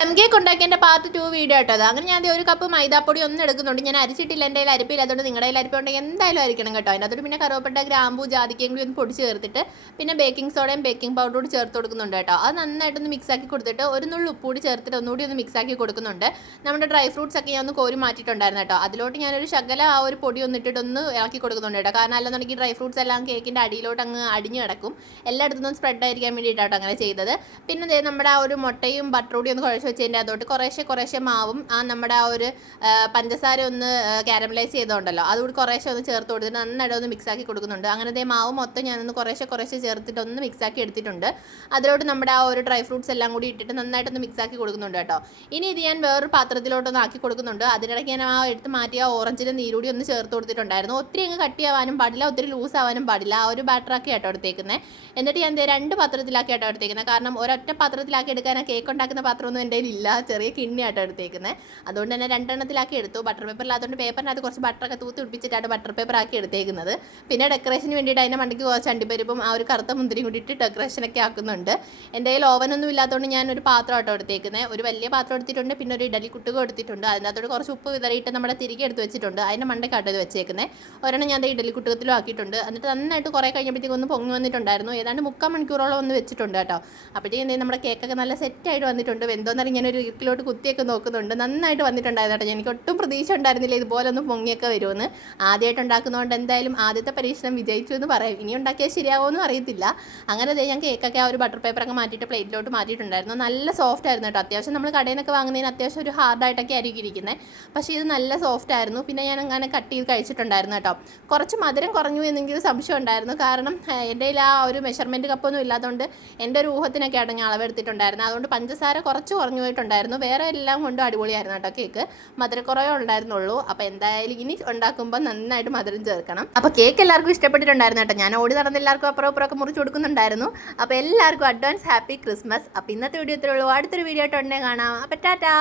Cake ഉണ്ടാക്കിയതിൻ്റെ part 2 video കേട്ടോ. അങ്ങനെ ഞാൻ ഒരു കപ്പ് മൈദാപ്പൊടി ഒന്നും എടുക്കുന്നുണ്ട്. ഞാൻ അരിച്ചിട്ടില്ല, എൻ്റെ കയ്യിൽ അരിപ്പില്ല. അതുകൊണ്ട് നിങ്ങളുടെ കയ്യിൽ അരിപ്പുണ്ടെങ്കിൽ എന്തായാലും അരിക്കണം കേട്ടോ. അതിനകത്തോട്ട് പിന്നെ കറുവപ്പട്ട, ഗ്രാമ്പൂ, ജാതിക്കയും കൂടി ഒന്ന് പൊടിച്ച് ചേർത്തിട്ട് പിന്നെ ബേക്കിംഗ് സോഡയും ബേക്കിംഗ് പൗഡറും ചേർത്ത് കൊടുക്കുന്നുണ്ട് കേട്ടോ. അത് നന്നായിട്ടൊന്ന് മിക്സ് ആക്കി കൊടുത്തിട്ട് ഒരു നുള്ളു ഉപ്പ് കൂടി ചേർത്തിട്ട് ഒന്നുകൂടി ഒന്ന് മിക്സ് ആക്കി കൊടുക്കുന്നുണ്ട്. നമ്മുടെ ഡ്രൈ ഫ്രൂട്ട്സ് ഒക്കെ ഞാൻ ഒന്ന് കോരി മാറ്റിയിട്ടുണ്ടായിരുന്നു കേട്ടോ. അതിലോട്ട് ഞാനൊരു ശകല ആ ഒരു പൊടി ഒന്ന് ഇട്ടിട്ടൊന്ന് ഇളക്കി കൊടുക്കുന്നുണ്ട് കേട്ടോ. കാരണം അല്ലെന്നുണ്ടെങ്കിൽ ഡ്രൈ ഫ്രൂട്ട്സ് എല്ലാം കേക്കിൻ്റെ അടിയിലോട്ട് അങ്ങ് അടിഞ്ഞ് കിടക്കും. എല്ലായിടത്തുനിന്നും സ്പ്രെഡ് ആയിരിക്കാൻ വേണ്ടിയിട്ടാട്ടോ അങ്ങനെ ചെയ്തത്. പിന്നെ നമ്മുടെ ആ ഒരു മുട്ടയും ബട്ടറൂടി ഒന്ന് കുഴച്ച് വെച്ചതിൻ്റെ അതോട്ട് കുറേശ്ശെ മാവും നമ്മുടെ ആ ഒരു പഞ്ചസാര ഒന്ന് കാരമലൈസ് ചെയ്തോണ്ടല്ലോ അതുകൂടി കുറേശ്ശെ ഒന്ന് ചേർത്ത് കൊടുത്തിട്ട് നന്നായിട്ട് ഒന്ന് മിക്സ് ആക്കി കൊടുക്കുന്നുണ്ട്. അങ്ങനെ മാവ് മൊത്തം ഞാനൊന്ന് കുറേശ്ശെ ചേർത്തിട്ട് ഒന്ന് മിക്സ് ആക്കി എടുത്തിട്ടുണ്ട്. അതിലോട്ട് നമ്മുടെ ആ ഒരു ഡ്രൈ ഫ്രൂട്ട്സ് എല്ലാം കൂടി ഇട്ടിട്ട് നന്നായിട്ടൊന്ന് മിക്സ് ആക്കി കൊടുക്കുന്നുണ്ട് കേട്ടോ. ഇനി ഇത് ഞാൻ വേറൊരു പാത്രത്തിലോട്ടൊന്ന് ആക്കി കൊടുക്കുന്നുണ്ട്. അതിനിടയ്ക്ക് ഞാൻ എടുത്ത് മാറ്റിയ ഓറഞ്ചിൻ്റെ നീരൂടി ഒന്ന് ചേർത്ത് കൊടുത്തിട്ടുണ്ടായിരുന്നു. ഒത്തിരി അങ്ങ് കട്ടിയാവാനും പാടില്ല, ഒത്തിരി ലൂസ് ആവാനും പാടില്ല. ആ ഒരു ബാറ്ററാക്കി ആട്ടോ എടുത്തേക്കുന്നത്. എന്നിട്ട് ഞാൻ 2 പാത്രത്തിലാക്കി ആട്ടോ എടുത്തേക്കുന്നത്. കാരണം ഒരൊറ്റ പാത്രത്തിലാക്കി എടുക്കാൻ കേക്ക് ഉണ്ടാക്കുന്ന പാത്രമൊന്നും എൻ്റെ കയ്യിൽ ഇല്ല, ചെറിയ കിണ്ണിയാട്ടോ എടുത്തേക്കുന്നത്. അതുകൊണ്ട് തന്നെ 2 എണ്ണത്തിലാക്കി എടുത്തു. ബട്ടർ പേപ്പർ ഇല്ലാത്തതുകൊണ്ട് പേപ്പറിനകത്ത് കുറച്ച് ബട്ടറൊക്കെ തൂത്ത് പിടിപ്പിച്ചിട്ടാണ് ബട്ടർ പേപ്പർ ആക്കി എടുത്തേക്കുന്നത്. പിന്നെ ഡെക്കറേഷന് വേണ്ടിയിട്ട് അതിൻ്റെ മണ്ടയ്ക്ക് കുറച്ച് അണ്ടിപ്പരിപ്പും ആ ഒരു കറുത്ത മുന്തിരിയും കൂടി ഇട്ട് ഡെക്കറേഷനൊക്കെ ആക്കുന്നുണ്ട്. എൻ്റെ കയ്യിൽ ഓവനൊന്നും ഇല്ലാത്തതുകൊണ്ട് ഞാൻ ഒരു പാത്രം ആട്ടോ എടുത്തേക്കുന്നത്. ഒരു വലിയ പാത്രം എടുത്തിട്ടുണ്ട്, പിന്നെ ഒരു ഇഡലി കുട്ടുക എടുത്തിട്ടുണ്ട്. അതിനകത്തോട് കുറച്ച് ഉപ്പ് വിതറിയിട്ട് നമ്മുടെ തിരികെ എടുത്ത് വെച്ചിട്ടുണ്ട്. അതിൻ്റെ മണ്ടയ്ക്കാട്ടോ ഇത് വെച്ചേക്കുന്നത്. ഒരെണ്ണം ഞാൻ ഇഡലി കുട്ടുകത്തിലും ആക്കിയിട്ടുണ്ട്. എന്നിട്ട് നന്നായിട്ട് കുറേ കഴിഞ്ഞപ്പോഴത്തേക്കും ഒന്ന് പൊങ്ങി വന്നിട്ടുണ്ടായിരുന്നു. ഏതാണ്ട് 3/4 മണിക്കൂറോളം ഒന്ന് വെച്ചിട്ടുണ്ട് കേട്ടോ. അപ്പോഴത്തേക്കും നമ്മുടെ കേക്കൊക്കെ നല്ല സെറ്റായിട്ട് വന്നിട്ടുണ്ട്. വെന്തോന്നറിയാൻ ഞാനൊരു ഇരിക്കിലോട്ട് കുത്തിയൊക്കെ നോക്കുന്നുണ്ട്. നന്നായിട്ട് വന്നിട്ടുണ്ടായിരുന്നു കേട്ടോ. എനിക്ക് ഒട്ടും പ്രതീക്ഷ ഉണ്ടായിരുന്നില്ല ഇതുപോലെ ഒന്ന് പൊങ്ങിയൊക്കെ വരുമെന്ന്. ആദ്യമായിട്ട് ഉണ്ടാക്കുന്നതുകൊണ്ട് എന്തായാലും ആദ്യത്തെ പരീക്ഷണം വിജയിച്ചു എന്ന് പറയും. ഇനി ഉണ്ടാക്കിയാൽ ശരിയാവുമെന്നും അറിയത്തില്ല. അങ്ങനെ ഞാൻ കേക്കൊക്കെ ആ ഒരു ബട്ടർ പേപ്പറൊക്കെ മാറ്റിയിട്ട് പ്ലേറ്റിലോട്ട് മാറ്റിയിട്ടുണ്ടായിരുന്നു. നല്ല സോഫ്റ്റ് ആയിരുന്നു കേട്ടോ. അത്യാവശ്യം നമ്മൾ കടയിൽ നിന്നൊക്കെ വാങ്ങുന്നതിന് അത്യാവശ്യം ഒരു ഹാർഡായിട്ടൊക്കെ ആയിരിക്കും ഇരിക്കുന്നത്. പക്ഷേ ഇത് നല്ല സോഫ്റ്റ് ആയിരുന്നു. പിന്നെ ഞാൻ അങ്ങനെ കട്ട് ചെയ്ത് കഴിച്ചിട്ടുണ്ടായിരുന്നു കേട്ടോ. കുറച്ച് മധുരം കുറഞ്ഞു എന്നെങ്കിലും സംശയം ഉണ്ടായിരുന്നു. കാരണം എൻ്റെ കയ്യിൽ ആ ഒരു മെഷർമെൻറ്റ് കപ്പൊന്നും ഇല്ലാത്തതുകൊണ്ട് എൻ്റെ ഒരു ഊഹത്തിനൊക്കെ ആയിട്ട് ഞാൻ അളവെടുത്തിട്ടുണ്ടായിരുന്നു. അതുകൊണ്ട് പഞ്ചസാര കുറച്ച് കുറഞ്ഞു പോയിട്ടുണ്ടായിരുന്നു. വേറെ എല്ലാം കൊണ്ടും അടിപൊളിയായിരുന്നു കേട്ടോ കേക്ക്. മധുരക്കുറവേ ഉണ്ടായിരുന്നുള്ളൂ. അപ്പോൾ എന്തായാലും ഇനി ഉണ്ടാക്കുമ്പോൾ നന്നായിട്ട് മധുരം ചേർക്കണം. അപ്പോൾ കേക്ക് എല്ലാവർക്കും ഇഷ്ടപ്പെട്ടിട്ടുണ്ടായിരുന്നു കേട്ടോ. ഞാൻ ഓടി നടന്ന് എല്ലാവർക്കും അപ്പുറമൊക്കെ മുറിച്ച് കൊടുക്കുന്നുണ്ടായിരുന്നു. അപ്പോൾ എല്ലാവർക്കും അഡ്വാൻസ് ഹാപ്പി ക്രിസ്മസ്. അപ്പോൾ ഇന്നത്തെ വീഡിയോ ഇത്രയേ ഉള്ളൂ. അടുത്തൊരു വീഡിയോ ആയിട്ട് ഉടനെ കാണാം. അപ്പോൾ ടാറ്റാ.